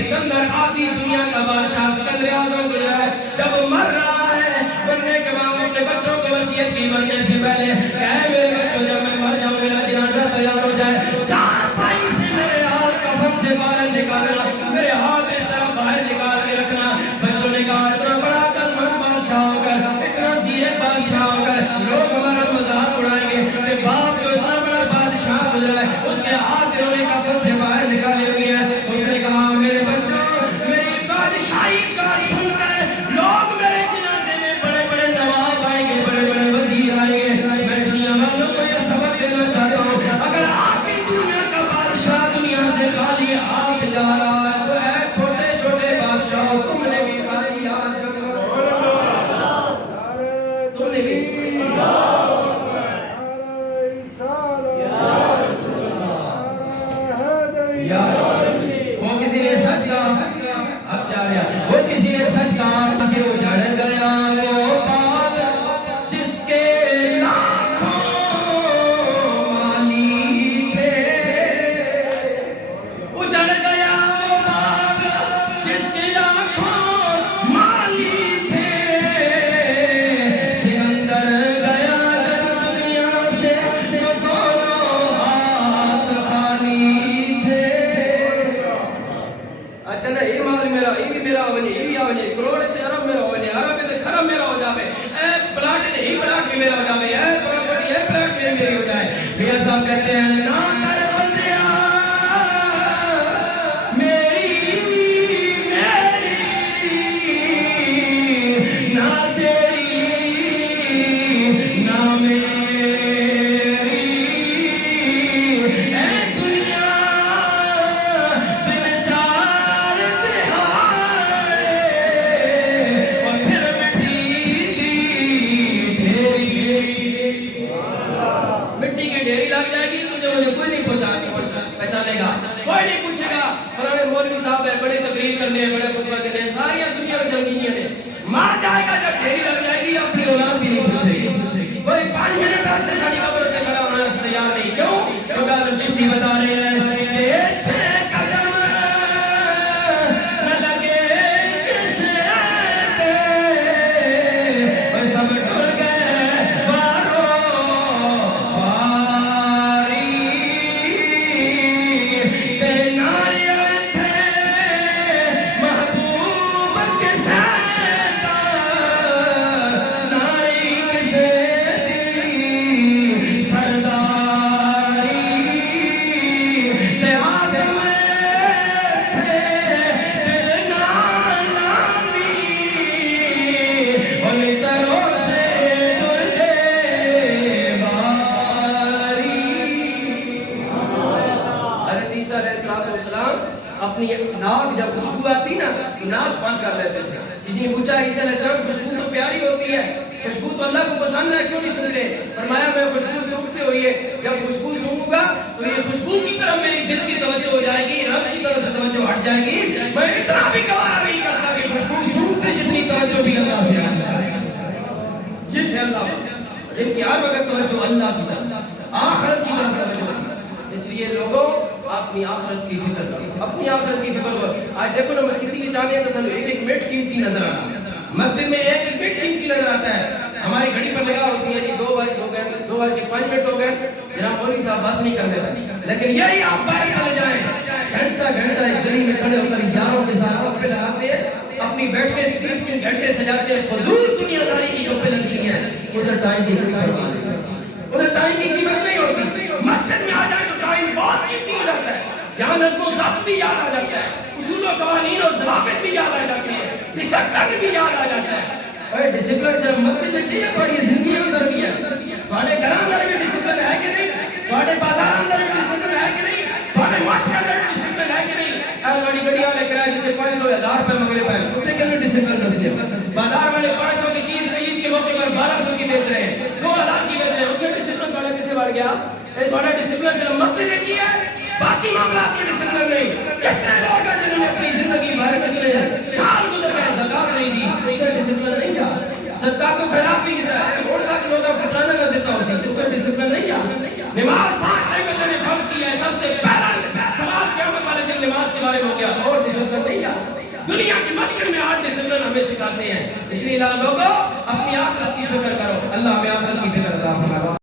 سکندر آدھی دنیا کا بادشاہ سکندر اعظم گزرا ہے، جب مر رہا ہے مرنے کے بعد اپنے بچوں کو وصیت کی مرنے سے پہلے کہ اے میرے بچوں جب میں مر جاؤں میرا جنازہ تیار ہو جائے، چار پائی سے میرے ہاتھ کفن سے باہر نکالنا، میرے ہاتھ اس طرح باہر نکال کے رکھنا۔ بچوں نے کہا اتنا بڑا قدمت بادشاہ ہو کر، اتنا زیر بادشاہ ہو کر لوگ ہمارا مذاق اڑائیں گے کہ باپ جو اتنا بڑا بادشاہ گزرا ہے اس کے ہاتھ انہوں نے کفن سے باہر نکالے ہوئے ہیں۔ اس نے کہا میرے بچوں میری بادشاہی کا سن کر لوگ میرے جنازے میں بڑے بڑے نواب آئیں گے، بڑے بڑے وزیر آئیں گے۔ میں دنیا والوں کو یہ سبق دینا چاہتا ہوں، اگر آپ کی دنیا کا بادشاہ دنیا سے خالی ہاتھ جا رہا ہے تو اے چھوٹے چھوٹے بادشاہوں تم نے بھی خالی ہاتھ جانا، تم نے بھی وہ کسی نے سچ کہا، اب چاہ رہا وہ کسی نے سچ کہا کہ اجڑ گیا وہ باغ جس کے لاکھوں مالی تھے، اجڑ گیا وہ باغ جس کے لاکھوں مالی تھے، سکندر گیا جب دنیا سے تو دونوں ہاتھ خالی تھے۔ اتنا یہ مال میرا، یہ بھی میرا ہونے، یہ بھی ہونے، کروڑ تے ارب میرا ہونے، ارب تے خرب میرا ہو جاوے، اے پلاٹ تے ہی پلاٹ بھی میرا ہو جاوے، اے پراپرٹی اے پلاٹ بھی میری ہو جائے۔ میاں صاحب کہتے ہیں نا کر بندیا میری میری نہ تیری نہ میری، اے دنیا دن چار دہاڑے اور پھر مٹی دی ڈھیری، مٹی کی ڈھیری لگ جائے گی تجھے مجھے کوئی نہیں پہچانے گا، کوئی نہیں پوچھے گا فلانے مولوی صاحب ہے بڑے تقریر کرنے ہیں بڑے خطبہ دینے ہیں، ساری دنیا میں جنگینیاں نے، مار جائے گا جب ڈھیری لگ جائے گی اپنی اولاد بھی نہیں پوچھے گی، کوئی 5 منٹ واسطے ساری قبر پہ کھڑا ہونا اس تیار نہیں، کیوں؟ کیونکہ حضرت چشتی بتا رہے ہیں کہ اتھے قدم نہ لگے کسے تے، وہ سب ٹر گئے بارو باری، تے ناریاں تھے محبوب کسے دا، ناری کسے دی سرداری، تے آدم تھے دل نامی، ان دروں سے ٹر دے باری۔ حضرت عیسیٰ علیہ السلام اپنی ناک جب خوشبو آتی نا تو ناک بند کر لیتے تھے۔ کسی نے پوچھا عیسیٰ علیہ السلام خوشبو تو پیاری ہوتی ہے، خوشبو تو اللہ کو پسند ہے کیوں نہیں سنتے؟ فرمایا میں خوشبو سونگتے ہوئے جب خوشبو سونگوں گا تو یہ خوشبو کی طرف میری دل کی توجہ ہو جائے گی، رب کی طرف سے توجہ ہٹ جائے گی، میں اتنا بھی گوارا نہیں کرتا کہ خوشبو سونگتے جتنی توجہ بھی اللہ سے آتی ہے۔ یہ تھے اللہ جن کی ہر وقت توجہ اللہ کی طرف، آخرت کی طرف توجہ تھی۔ اس لیے لوگوں اپنی آخرت کی فکر کرو، اپنی آخرت کی فکر کرو۔ آج دیکھو نا مسجد کی جانے تو سنو ایک ایک منٹ قیمتی نظر آتا ہے، مسجد میں ایک ایک منٹ قیمتی نظر آتا ہے۔ ہماری گھڑی پر لگا ہوتی ہے جی 2 بج ہو گئے، 2 بج کے 5 منٹ ہو گئے، جناب مولوی صاحب بس نہیں کرنے تھے، لیکن یہی آپ باہر چلے جائیں گھنٹہ گھنٹہ ایک گلی میں کھڑے ہو کر یاروں کے ساتھ گپے لگاتے ہیں، اپنی بیٹھے 3 گھنٹے سجاتے ہیں، فضول دنیا داری کی گپے لگتی ہیں، ادھر ٹائم کی کوئی پرواہ نہیں، ادھر ٹائم کی قیمت نہیں ہوتی۔ مسجد میں آ جائے تو ٹائم بہت قیمتی ہو جاتا ہے، یہاں نظم و ضبط بھی یاد آ جاتا ہے، اصول و قوانین اور ضوابط بھی یاد آ جاتی ہے، ڈسپلن بھی یاد آ جاتا ہے۔ اے ڈسپلن صرف مسجد میں چاہیے، تھوڑی زندگی اندر بھی ہے، تھوڑے گھر اندر بھی ڈسپلن ہے کہ نہیں، تھوڑے بازار اندر بھی ڈسپلن ہے کہ نہیں، تھوڑے معاشرے اندر بھی ڈسپلن ہے کہ نہیں۔ اے بڑی گڑی والے کرایہ جتنے 500,000 روپے مانگے پائے اتنے کے لیے ڈسپلن دستے ہیں، بازار والے 500 کی چیز عید کے موقع پر 1200 کی بیچ رہے ہیں، 2000 کی بیچ رہے ہیں، اتنے ڈسپلن تھوڑے کتنے بڑھ گیا؟ اس والا ڈسپلن صرف مسجد میں چاہیے، باقی معاملات میں ڈسپلن نہیں۔ کتنے لوگ ہیں جنہوں نے اپنی زندگی بھر نکلے سال گزر گئے زکات نہیں دی، اتنے ڈسپلن نہیں جا، صدقہ کو خیرات بھی دیتا ہے، اور تک لوگ فطرانہ کا دیتا ہوں سی، اتنے ڈسپلن نہیں جا۔ نماز 5 ٹائم اللہ نے فرض کی ہے، سب سے پہلا سوال قیامت والے دن نماز کے بارے میں ہو گیا، اور ڈسپلن نہیں دنیا کی مسجد میں 8 ڈسپلن ہمیں سکھاتے ہیں. اس لیے لوگوں اپنی آخرت کی فکر کرو. اللہ ہمیں آخرت کی فکر عطا فرمائے.